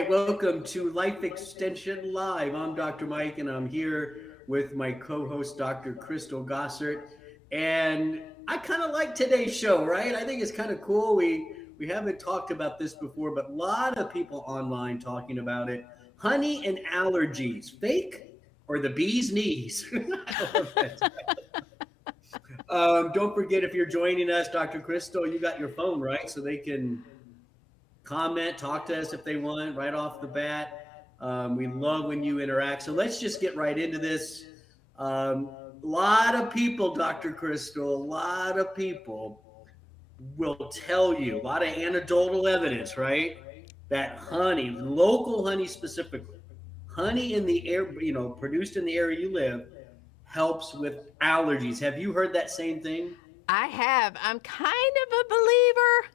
right, welcome to Life Extension Live. I'm Dr. Mike, and I'm here with my co-host, Dr. Crystal Gossert. And I kind of like today's show, right? I think it's kind of cool. We haven't talked about this before, but a lot of people online talking about it. Honey and allergies, fake or the bee's knees? I love that. Don't forget if you're joining us, Dr. Crystal, you got your phone right, so they can comment, talk to us if they want right off the bat. We love when you interact. So let's just get right into this. A lot of people, Dr. Crystal, a lot of people will tell you, a lot of anecdotal evidence, right? That honey, local honey specifically, honey in the air, produced in the area you live, helps with allergies. Have you heard that same thing? I have. I'm kind of a believer.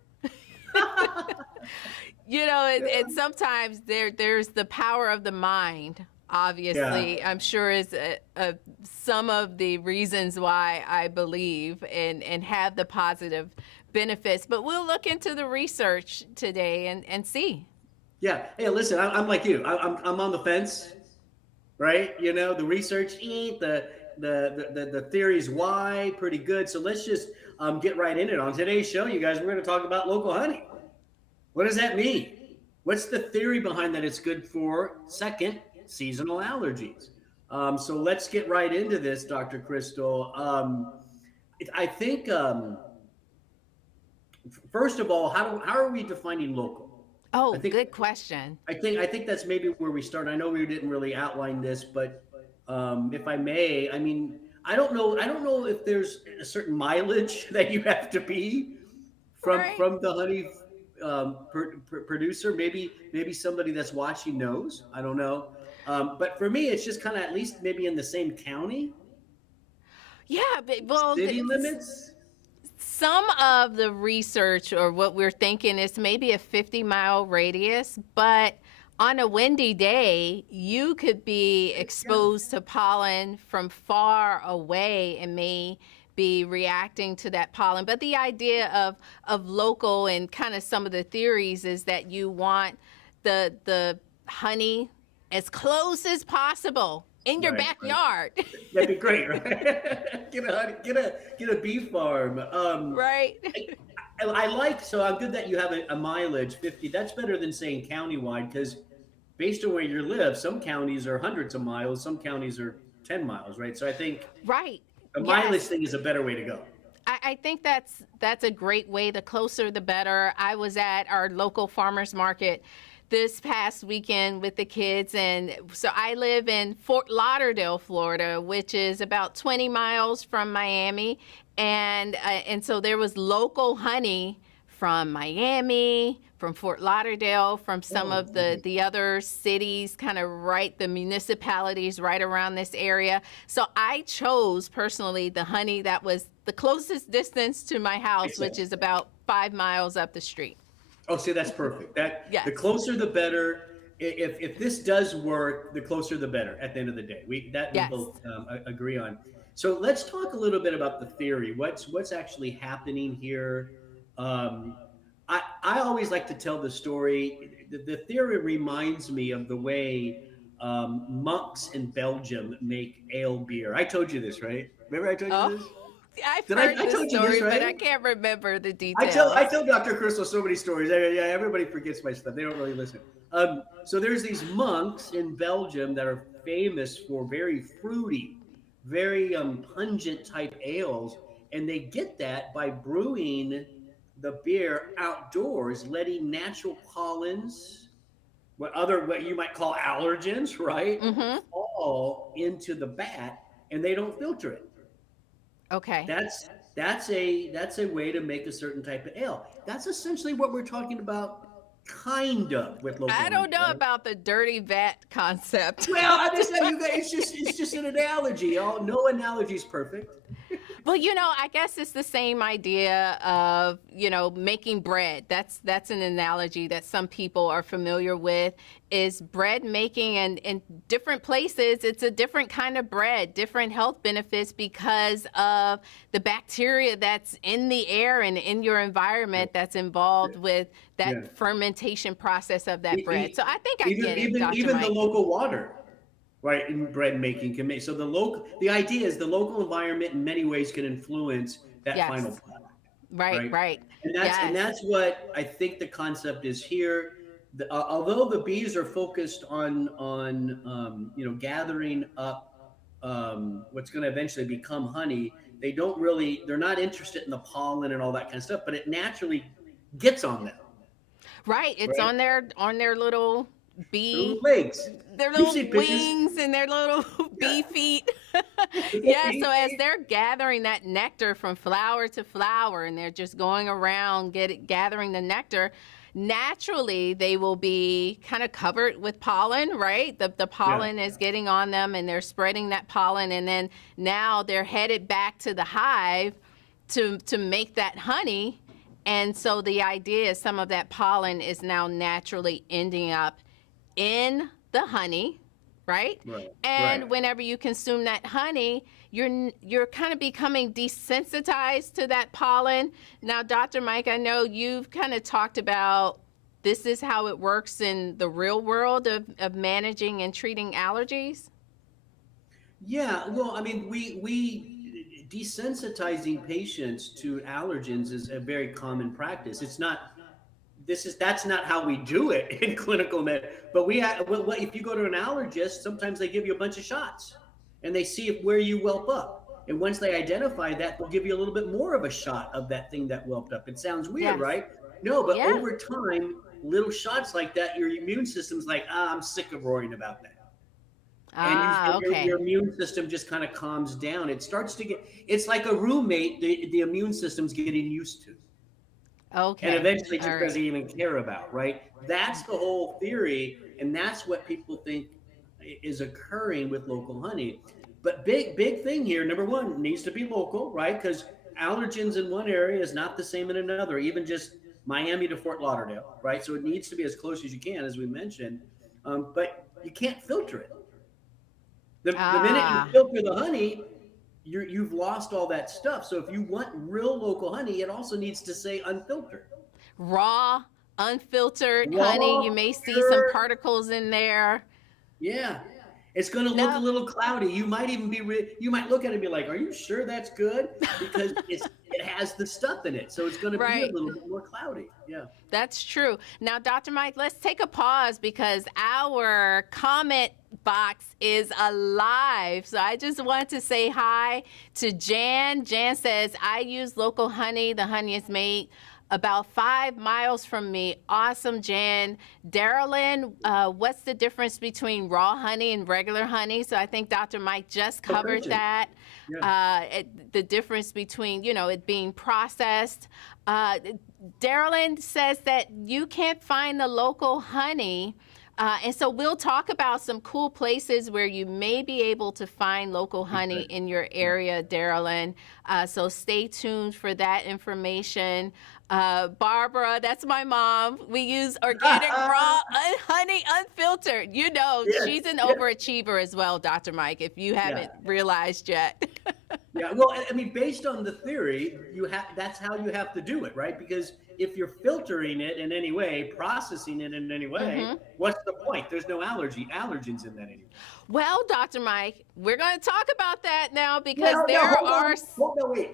And sometimes there's the power of the mind. Yeah. Obviously, I'm sure is some of the reasons why I believe and have the positive benefits. But we'll look into the research today and see. Yeah. Hey, listen, I'm like you. I'm on the fence, right? The research, the theories why, pretty good. So let's just get right in it. On today's show, you guys, we're going to talk about local honey. What does that mean? What's the theory behind that it's good for, second, seasonal allergies? So let's get right into this, Dr. Crystal. I think, first of all, how are we defining local? I Oh, think good question. I think that's maybe where we start. I know we didn't really outline this, but if I may, I mean, I don't know. I don't know if there's a certain mileage that you have to be from Right. from the honey producer. Maybe somebody that's watching knows. I don't know. But for me, it's just kind of at least maybe in the same county, Yeah, well, city limits. some of the research or what we're thinking is maybe a 50-mile radius, but on a windy day, you could be Yeah. exposed to pollen from far away and may be reacting to that pollen. But the idea of local and kind of some of the theories is that you want the honey as close as possible in your Right. Right. backyard. That'd be great, right? Get a bee farm. Right? I like, so I'm good that you have a mileage 50. That's better than saying countywide, because based on where you live, some counties are hundreds of miles, some counties are 10 miles, right? So I think Right. the mileage Yes. thing is a better way to go. I think that's a great way. The closer, the better. I was at our local farmers market this past weekend with the kids, and so I live in Fort Lauderdale, Florida, which is about 20 miles from Miami, and so there was local honey from Miami, from Fort Lauderdale, from some Oh, of the other cities, kind of right, the municipalities right around this area. So I chose personally the honey that was the closest distance to my house, makes which sense. is about 5 miles up the street. Oh, see, that's perfect. The Yes. closer the better. If this does work, the closer the better. At the end of the day, we Yes. both agree on. So let's talk a little bit about the theory. What's actually happening here? Um, I always like to tell the story. The theory reminds me of the way monks in Belgium make ale beer. I told you this, right? Remember I told you Oh, this? I've Did I? heard I this told you this, story, but right? I can't remember the I details. tell Dr. Crystal so many stories. Yeah, everybody forgets my stuff. They don't really listen. So there's these monks in Belgium that are famous for very fruity, very pungent type ales, and they get that by brewing the beer outdoors, letting natural pollens, what you might call allergens, right, Mm-hmm. fall into the vat, and they don't filter it. Okay. That's a way to make a certain type of ale. That's essentially what we're talking about, kind of, with local I don't honey, know right? about the dirty vat concept. Well, I'm just saying, you guys, it's just an analogy. No analogy is perfect. Well, I guess it's the same idea of, making bread. That's an analogy that some people are familiar with, is bread making, and in different places it's a different kind of bread, different health benefits because of the bacteria that's in the air and in your environment that's involved with that Yeah. fermentation process of that E- bread. e- So I think I Even get it, even Dr. even the Mike. local water, right, in bread making can make, so the idea is the local environment in many ways can influence that final Yes. product, Right, right? right. And Yes. that's what I think the concept is here. Although the bees are focused on gathering up what's going to eventually become honey, they're not interested in the pollen and all that kind of stuff, but it naturally gets on them, Right. It's right? on their little Their little bee, legs. their You little see pictures. wings and their little Yeah. bee feet. Little Yeah, so bee as feet. they're gathering that nectar from flower to flower and they're just going around gathering the nectar, naturally they will be kind of covered with pollen, right? The Yeah. pollen is getting on them and they're spreading that pollen, and then now they're headed back to the hive to make that honey. And so the idea is some of that pollen is now naturally ending up in the honey, right? Right. Right. And whenever you consume that honey, you're kind of becoming desensitized to that pollen. Now, Dr. Mike, I know you've kind of talked about this is how it works in the real world of managing and treating allergies. Yeah. Well, I mean, we desensitizing patients to allergens is a very common practice. It's not. That's not how we do it in clinical med. But if you go to an allergist, sometimes they give you a bunch of shots, and they see where you whelp up. And once they identify that, they'll give you a little bit more of a shot of that thing that whelped up. It sounds weird, Yes. right? No, but Yeah. over time, little shots like that, your immune system's like, I'm sick of worrying about that. And Ah, your okay. immune system just kind of calms down. It starts to it's like a roommate the immune system's getting used to, and Okay. eventually All just right. doesn't even care about, right? That's the whole theory, and that's what people think is occurring with local honey. But big thing here, number one, it needs to be local, right? Because allergens in one area is not the same in another, even just Miami to Fort Lauderdale, right? So it needs to be as close as you can, as we mentioned. But you can't filter it. The minute you Ah, filter the honey, you've lost all that stuff. So if you want real local honey, it also needs to say unfiltered. raw, unfiltered honey. You Raw, may see some pure, particles in there. yeah. It's going to look a No. little cloudy. You might even you might look at it and be like, "Are you sure that's good?" Because it has the stuff in it, so it's going to be a Right. little bit more cloudy. Yeah. That's true. Now, Dr. Mike, let's take a pause because our comment box is alive. So I just want to say hi to Jan. Jan says, I use local honey. The honey is made about 5 miles from me. Awesome, Jan. Darylyn, what's the difference between raw honey and regular honey? So I think Dr. Mike just covered Filtration. that. Yeah. The difference between, it being processed. Darylyn says that you can't find the local honey. And so we'll talk about some cool places where you may be able to find local honey Okay. in your Yeah. area, Darylyn. So stay tuned for that information. Barbara, that's my mom. We use organic raw honey unfiltered. Yeah. She's an Yeah. overachiever as well, Dr. Mike, if you Yeah. haven't realized yet. Yeah, well, I mean, based on the theory, that's how you have to do it, right? Because if you're filtering it in any way, processing it in any way, Hmm. what's the point? There's no allergens in that anymore. Well, Dr. Mike, we're going to talk about that now because Well, no, there hold are. on. Hold on, wait.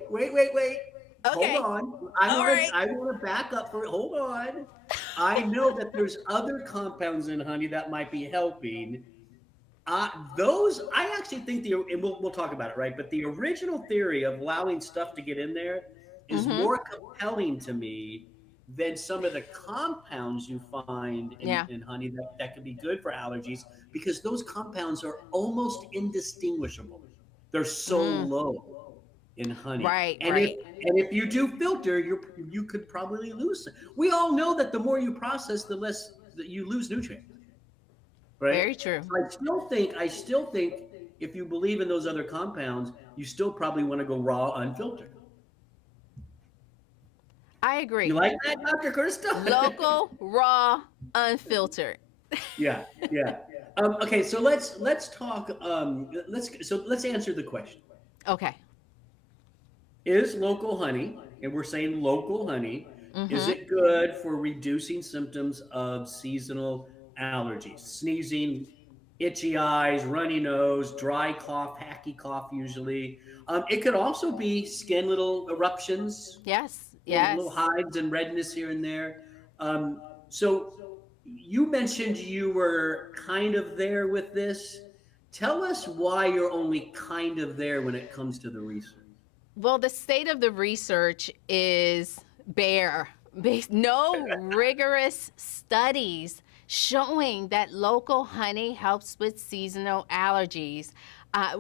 Hold Okay. on. All right. I want to back up for it. Hold on. I know that there's other compounds in honey that might be helping. Those I actually think and we'll talk about it, right? But the original theory of allowing stuff to get in there is Hmm. more compelling to me than some of the compounds you find Yeah. in honey that could be good for allergies, because those compounds are almost indistinguishable. They're so Mm. low in honey. Right, And right. if you do filter, you could probably lose. We all know that the more you process, the less that you lose nutrients, right? Very true. So I still think if you believe in those other compounds, you still probably want to go raw, unfiltered. I You agree. like that, Dr. Krista? Local, raw, unfiltered. Yeah, yeah. Okay, so let's talk. Let's answer the question: Okay. is local honey, and we're saying local honey, is Mm-hmm. it good for reducing symptoms of seasonal allergies? Sneezing, itchy eyes, runny nose, dry cough, hacky cough, usually. It could also be skin little eruptions, Yes. little Yes. hives and redness here and there. So you mentioned you were kind of there with this. Tell us why you're only kind of there when it comes to the research. Well, the state of the research is bare. No rigorous studies showing that local honey helps with seasonal allergies,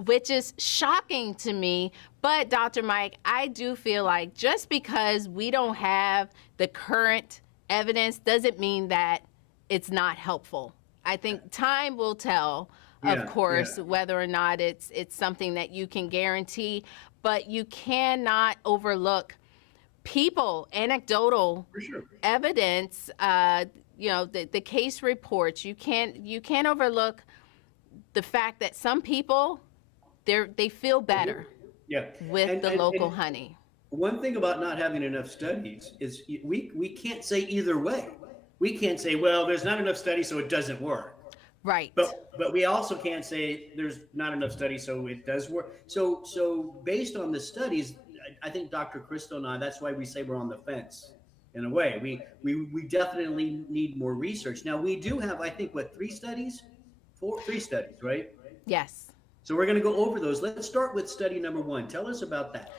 which is shocking to me. But, Dr. Mike, I do feel like just because we don't have the current evidence doesn't mean that it's not helpful. I think time will tell, of Yeah, yeah, course, whether or not it's something that you can guarantee, but you cannot overlook people, anecdotal for sure. evidence, the case reports. You can't overlook the fact that some people they feel They do. better Yeah, with and, the and local and honey. one thing about not having enough studies is we can't say either way. We can't say, well, there's not enough studies, so it doesn't work. Right. But we also can't say there's not enough studies, so it does work. So based on the studies, I think Dr. Christo and I, that's why we say we're on the fence in a way. We definitely need more research. Now we do have, I think, what, three studies, right? Yes. So we're going to go over those. Let's start with study number one. Tell us about that.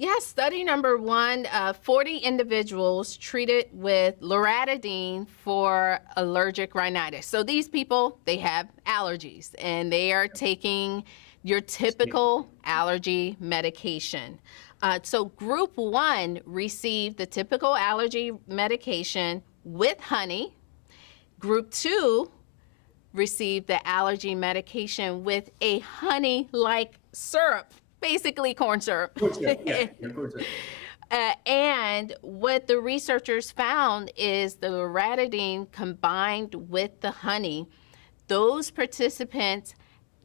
Yes, study number one, 40 individuals treated with loratadine for allergic rhinitis. So these people, they have allergies and they are taking your typical allergy medication. So group one received the typical allergy medication with honey. Group two received the allergy medication with a honey-like syrup, basically corn syrup. Of course, yeah, of course. And what the researchers found is the loratadine combined with the honey, those participants,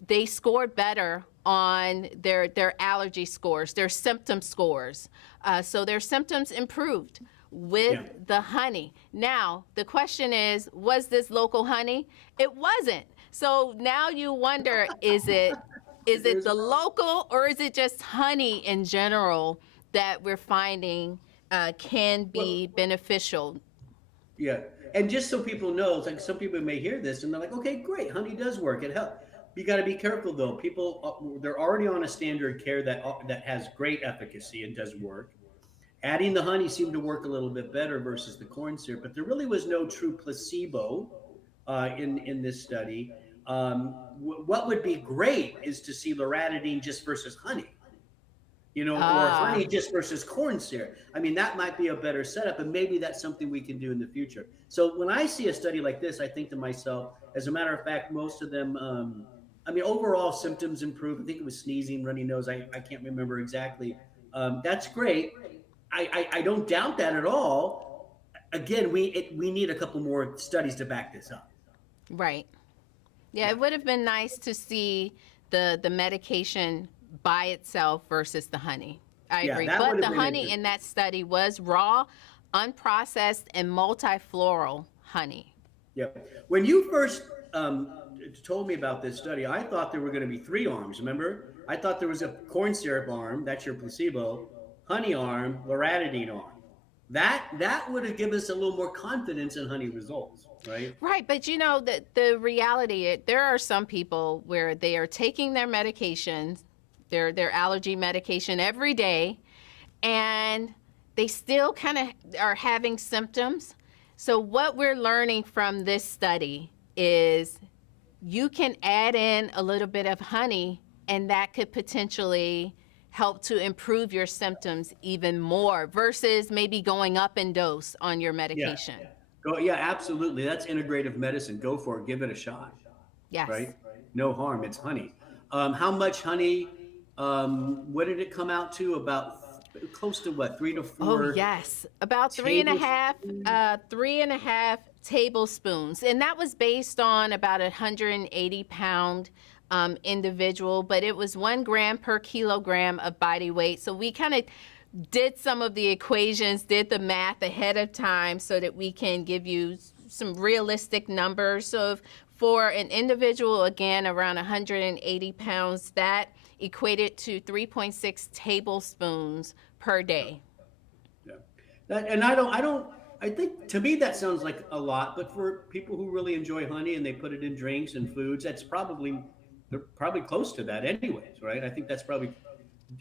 they scored better on their allergy scores, their symptom scores. So their symptoms improved with Yeah. the honey. Now, the question is, was this local honey? It wasn't. So now you wonder, is it the local or is it just honey in general that we're finding can be Well, beneficial? yeah. And just so people know, it's like some people may hear this and they're like, okay, great, honey does work. It helps. You got to be careful though. People, they're already on a standard care that has great efficacy and does work. Adding the honey seemed to work a little bit better versus the corn syrup, but there really was no true placebo in this study. What would be great is to see loratadine just versus honey, or Ah, honey just versus corn syrup. I mean, that might be a better setup, and maybe that's something we can do in the future. So when I see a study like this, I think to myself, as a matter of fact, most of them, I mean, overall symptoms improve. I think it was sneezing, runny nose. I can't remember exactly. That's great. I don't doubt that at all. Again, we need a couple more studies to back this up. right. Yeah, Yeah, it would have been nice to see the medication by itself versus the honey. I yeah, agree. that would But have the been honey interesting. in that study was raw, unprocessed, and multifloral honey. Yeah. When you first told me about this study, I thought there were going to be three arms. Remember, I thought there was a corn syrup arm, that's your placebo, honey arm, loratadine arm. That would have given us a little more confidence in honey results, right? Right, but the reality, there are some people where they are taking their medications, their allergy medication every day, and they still kind of are having symptoms. So what we're learning from this study is you can add in a little bit of honey and that could potentially help to improve your symptoms even more versus maybe going up in dose on your Yeah. medication. Go. Yeah, absolutely. That's integrative medicine. Go for it. Give it a shot. Yes. Right? No harm. It's honey. How much honey? What did it come out to? About close to what, three to Oh, four yes. About tablespoons? 3.5 tablespoons. And that was based on about a 180 pound individual, but it was 1 gram per kilogram of body weight. So we kind of did some of the equations, did the math ahead of time so that we can give you some realistic numbers. So if for an individual, again, around 180 pounds, that equated to 3.6 tablespoons per day. Yeah. And I think to me that sounds like a lot, but for people who really enjoy honey and they put it in drinks and foods, they're probably close to that anyways, right? I think that's probably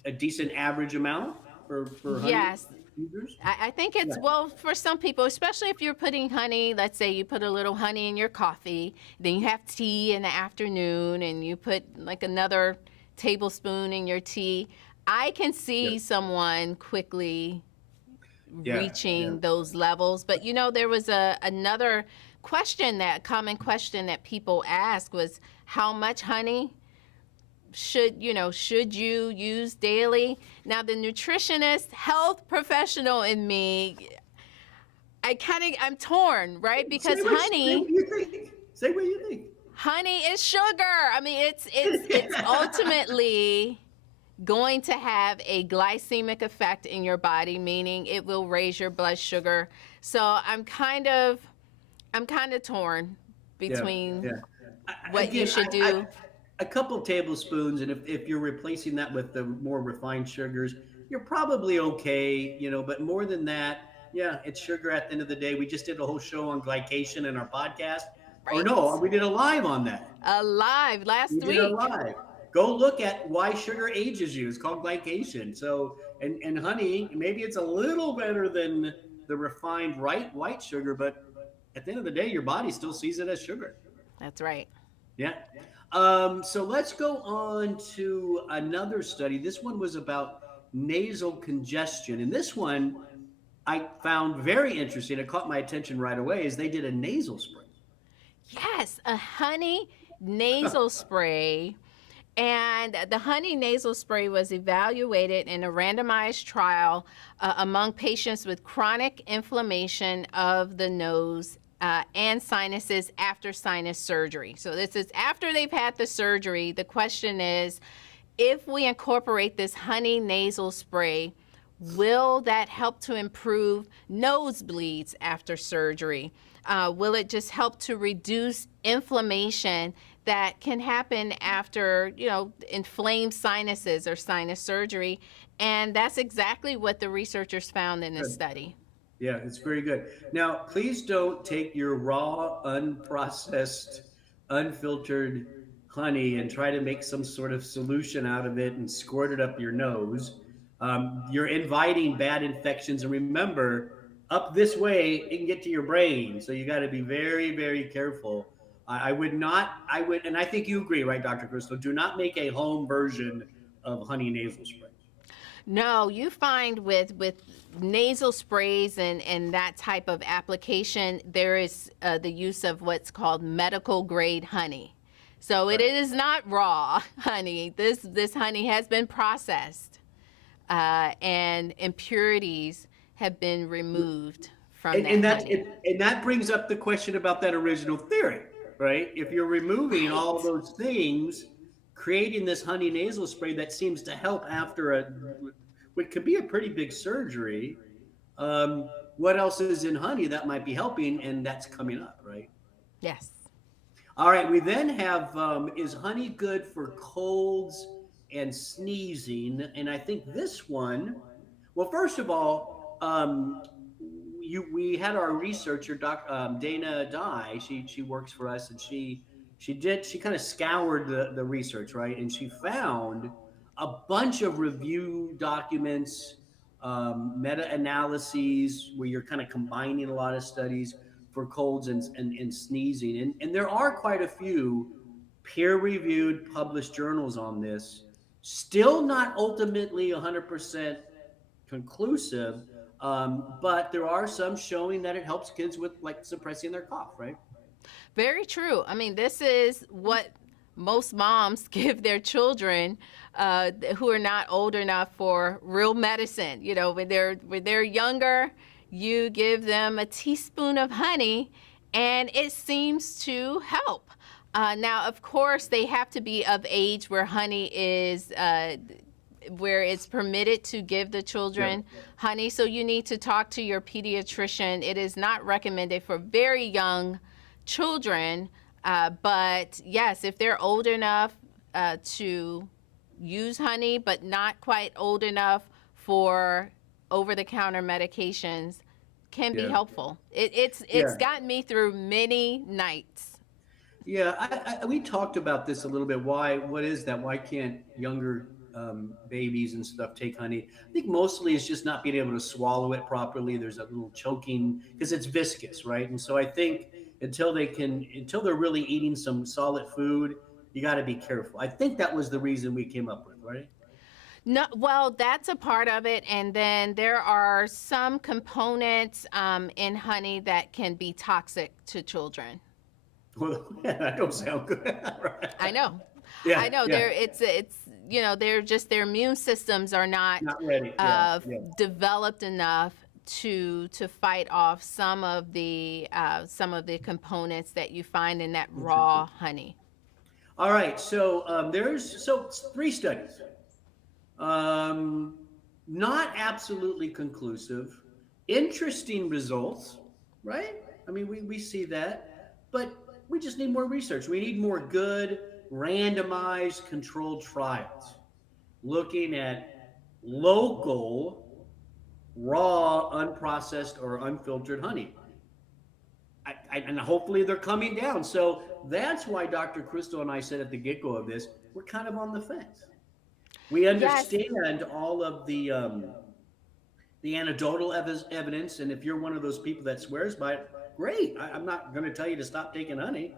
a decent average amount for honey Yes, users. I think it's, Yeah. well, for some people, especially if you're putting honey, let's say you put a little honey in your coffee, then you have tea in the afternoon and you put like another tablespoon in your tea. I can Yeah. see someone quickly Yeah. Yeah. reaching those levels. But there was another common question that people ask was how much honey should you use daily? Now the nutritionist, health professional in me, I'm torn, right? Because Say what you think. Say what you think. honey is sugar. I mean, it's ultimately going to have a glycemic effect in your body, meaning it will raise your blood sugar. So I'm kind of torn Yeah. between Yeah. what you Again, should do. a couple tablespoons, and if you're replacing that with the more refined sugars, you're probably okay, but more than that, yeah, it's sugar at the end of the day. We just did a whole show on glycation in our podcast. Or no, Right. we did a live on that. Alive We last did a week. live. Go look at why sugar ages you. It's called glycation. So, and honey, maybe it's a little better than the refined white sugar, but at the end of the day, your body still sees it as sugar. That's right. Yeah. So let's go on to another study. This one was about nasal congestion. And this one I found very interesting. It caught my attention right away is they did a nasal spray. Yes, a honey nasal spray. And the honey nasal spray was evaluated in a randomized trial among patients with chronic inflammation of the nose and sinuses after sinus surgery. So, this is after they've had the surgery. The question is if we incorporate this honey nasal spray, will that help to improve nosebleeds after surgery? Will it just help to reduce inflammation that can happen after, inflamed sinuses or sinus surgery? And that's exactly what the researchers found in this Good. study. Yeah, it's very good. Now, please don't take your raw, unprocessed, unfiltered honey and try to make some sort of solution out of it and squirt it up your nose. You're inviting bad infections. And remember, up this way, it can get to your brain. So you got to be very, very careful. I would not, I would, and I think you agree, right, Dr. Crystal? Do not make a home version of honey nasal spray. No, you find with nasal sprays and that type of application, there is the use of what's called medical grade honey. So it Right. is not raw honey. This honey has been processed, and impurities have been removed from and, that and that's honey. and that brings up the question about that original theory, right? If you're removing all Right. those things, creating this honey nasal spray that seems to help after what could be a pretty big surgery, what else is in honey that might be helping, and that's coming up, right? Yes. All right, we then have is honey good for colds and sneezing? And I think this one, well, first of all, we had our researcher, Dana Dye. She works for us, and she kind of scoured the research, right? And she found a bunch of review documents, meta analyses where you're kind of combining a lot of studies for colds and sneezing. And there are quite a few peer reviewed published journals on this. Still not ultimately 100% conclusive, but there are some showing that it helps kids with like suppressing their cough, right? Very true. I mean, this is what most moms give their children who are not old enough for real medicine. You know, when they're younger, you give them a teaspoon of honey, and it seems to help. Now, of course, they have to be of age where honey is. Where it's permitted to give the children honey. So you need to talk to your pediatrician. It is not recommended for very young children, but yes, if they're old enough to use honey, but not quite old enough for over-the-counter medications, can be Yeah. helpful. It's Yeah. gotten me through many nights. Yeah, we talked about this a little bit. What is that? Why can't younger babies and stuff take honey? I think mostly it's just not being able to swallow it properly. There's a little choking because it's viscous, right? And so I think until they're really eating some solid food, you got to be careful. I think that was the reason we came up with, right? No, well, that's a part of it. And then there are some components in honey that can be toxic to children. Well, yeah, that don't sound good. Right. I know. Yeah, I know. yeah, It's they're just their immune systems are not not ready. Yeah, yeah. developed enough to fight off some of the components that you find in that raw honey. All right, so there's 3 studies. Um, Not absolutely conclusive. Interesting results, right? I mean, we see that, but we just need more research. We need more good randomized controlled trials looking at local, raw, unprocessed, or unfiltered honey. And hopefully they're coming down. So that's why Dr. Crystal and I said at the get go of this, we're kind of on the fence. We Yes. understand all of the anecdotal evidence, and if you're one of those people that swears by it, great. I'm not going to tell you to stop taking honey.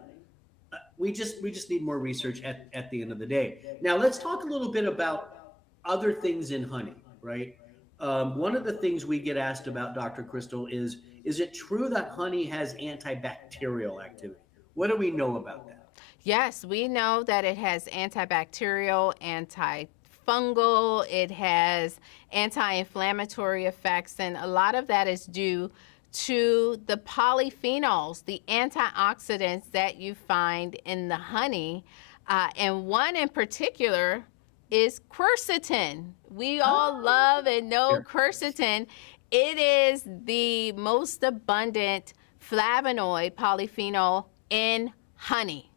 We just need more research at the end of the day. Now let's talk a little bit about other things in honey, right? One of the things we get asked about, Dr. Crystal, is it true that honey has antibacterial activity? What do we know about that? Yes, we know that it has antibacterial, antifungal, it has anti-inflammatory effects, and a lot of that is due to the polyphenols, the antioxidants that you find in the honey. And one in particular is quercetin. We all love and know Yeah. quercetin. It is the most abundant flavonoid polyphenol in honey.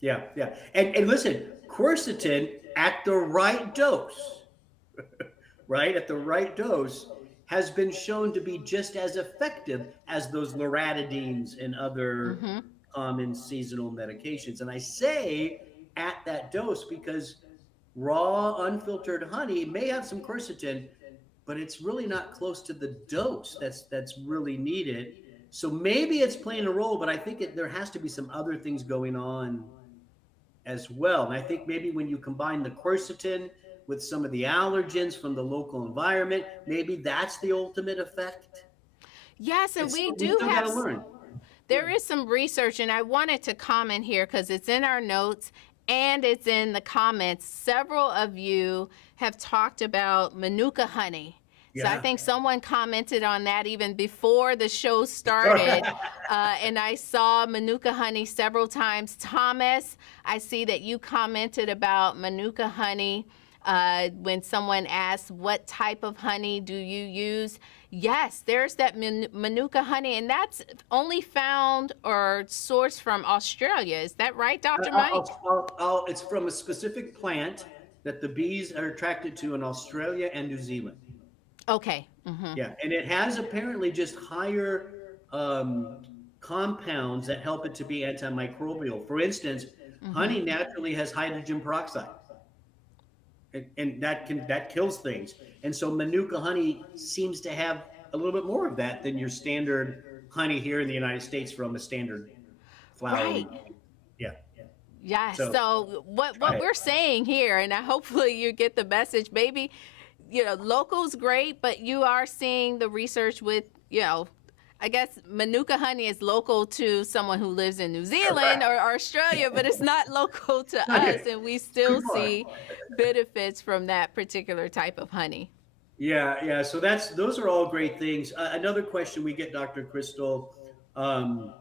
Yeah, yeah. And listen, quercetin at the right dose, right? At the right dose has been shown to be just as effective as those loratadines and other Hmm. common seasonal medications. And I say at that dose because raw, unfiltered honey may have some quercetin, but it's really not close to the dose that's really needed. So maybe it's playing a role, but I think there has to be some other things going on as well. And I think maybe when you combine the quercetin with some of the allergens from the local environment, maybe that's the ultimate effect. Yes, and we We do still got have to learn. Yeah. there is some research, and I wanted to comment here because it's in our notes and it's in the comments. Several of you have talked about Manuka honey. So I Yeah. think someone commented on that even before the show started. And I saw Manuka honey several times. Thomas, I see that you commented about Manuka honey when someone asked, what type of honey do you use? Yes, there's that Manuka honey, and that's only found or sourced from Australia. Is that right, Dr. Mike? It's from a specific plant that the bees are attracted to in Australia and New Zealand. Okay. Hmm. Yeah, and it has apparently just higher compounds that help it to be antimicrobial. For instance, Hmm. honey naturally has hydrogen peroxide, and that kills things. And so Manuka honey seems to have a little bit more of that than your standard honey here in the United States from a standard flowery. Right. Yeah. Yes. So So what try what it. we're saying here, and hopefully you get the message. Maybe local's great, but you are seeing the research with I guess Manuka honey is local to someone who lives in New Zealand or Australia, but it's not local to us, Okay. and we Good still point. see benefits from that particular type of honey. Yeah, yeah. So those are all great things. Another question we get, Dr. Crystal, um,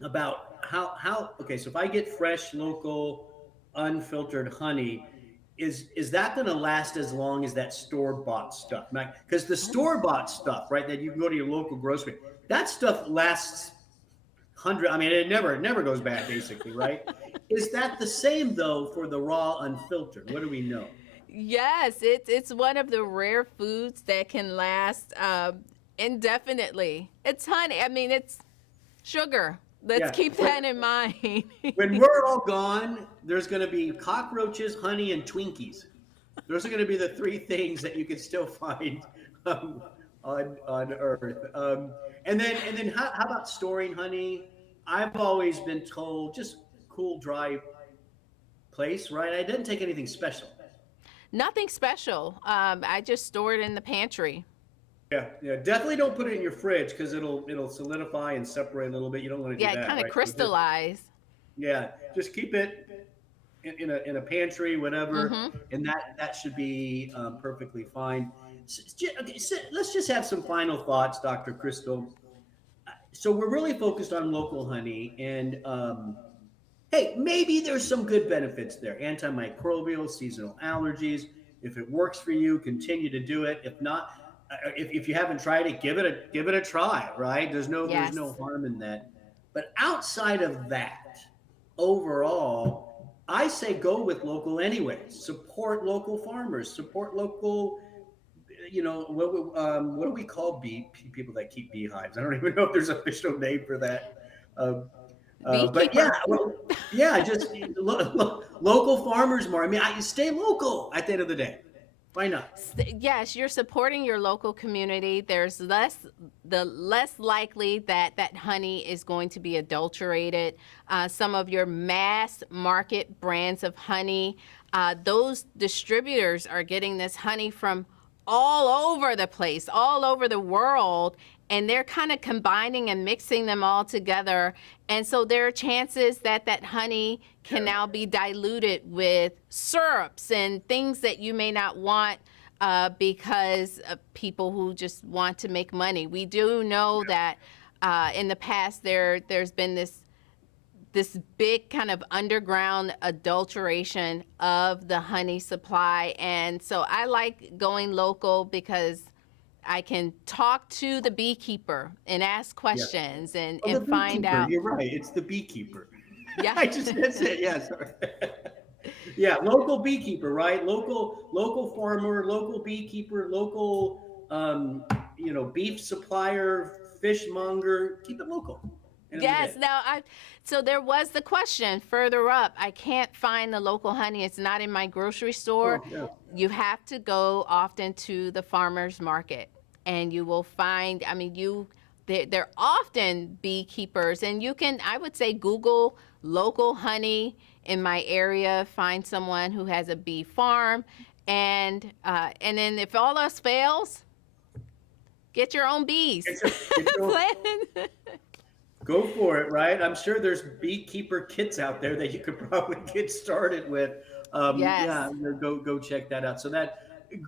about how okay. So if I get fresh, local, unfiltered honey, is that going to last as long as that store bought stuff? Because the Oh. store bought stuff, right? That you can go to your local grocery. That stuff lasts hundred. I mean, it never goes bad, basically, right? Is that the same though for the raw, unfiltered? What do we know? Yes, it's one of the rare foods that can last indefinitely. It's honey. I mean, it's sugar. Let's Yeah. keep that in mind. When we're all gone, there's going to be cockroaches, honey, and Twinkies. Those are going to be the three things that you can still find on Earth. And then how about storing honey? I've always been told just cool, dry place, right? I didn't take anything special. Nothing special. I just store it in the pantry. Yeah, yeah. Definitely don't put it in your fridge because it'll solidify and separate a little bit. You don't want to do Yeah, it that, kind of right? So just crystallized. yeah, just keep it in a pantry, whatever, Mm-hmm. and that should be perfectly fine. Okay, so let's just have some final thoughts, Dr. Crystal. So we're really focused on local honey, and hey, maybe there's some good benefits there: antimicrobial, seasonal allergies. If it works for you, continue to do it. If not, if you haven't tried it, give it a try. Right? There's no Yes. harm in that. But outside of that, overall, I say go with local anyway. Support local farmers. Support local. What do we call people that keep beehives? I don't even know if there's an official name for that. Um, but yeah, Beekeeper. well, yeah, just local farmers more. I mean, I stay local at the end of the day. Why not? Yes, you're supporting your local community. There's less likely that that honey is going to be adulterated. Some of your mass market brands of honey, those distributors are getting this honey from all over the place, all over the world, and they're kind of combining and mixing them all together. And so there are chances that that honey can now be diluted with syrups and things that you may not want because of people who just want to make money. We do know that in the past there's been this big kind of underground adulteration of the honey supply. And so I like going local because I can talk to the beekeeper and ask Yeah. questions Oh, the and find beekeeper. out. You're right. It's the beekeeper. Yeah. That's it. Yeah, sorry. Yeah, local beekeeper, right? Local farmer, local beekeeper, local beef supplier, fishmonger. Keep it local. End of the Yes. day. Now, so there was the question further up. I can't find the local honey. It's not in my grocery store. Oh yeah. You have to go often to the farmer's market, and you will find. I mean, they're often beekeepers, and you can. I would say Google local honey in my area. Find someone who has a bee farm, and then if all else fails, get your own bees. Get your Plan- Go for it, right? I'm sure there's beekeeper kits out there that you could probably get started with. Yeah, Yes. go check that out. So that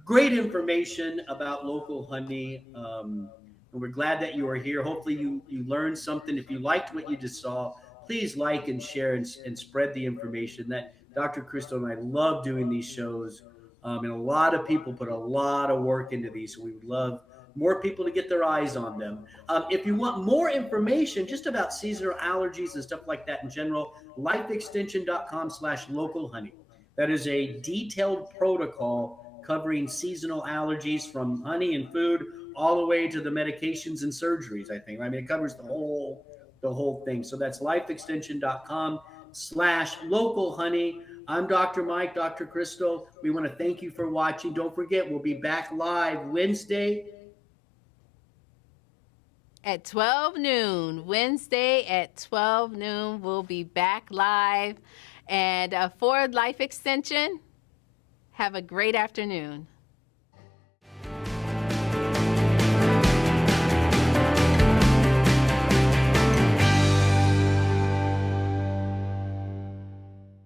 great information about local honey. And we're glad that you are here. Hopefully you learned something. If you liked what you just saw, please like and share and spread the information. That Dr. Crystal and I love doing these shows. And a lot of people put a lot of work into these. So we would love more people to get their eyes on them. If you want more information just about seasonal allergies and stuff like that in general, lifeextension.com/local honey. That is a detailed protocol covering seasonal allergies from honey and food all the way to the medications and surgeries, I think. I mean, it covers the whole thing. So that's lifeextension.com/local honey. I'm Dr. Mike, Dr. Crystal. We want to thank you for watching. Don't forget, we'll be back live Wednesday At 12 noon, Wednesday at 12 noon, we'll be back live. And for Life Extension, have a great afternoon.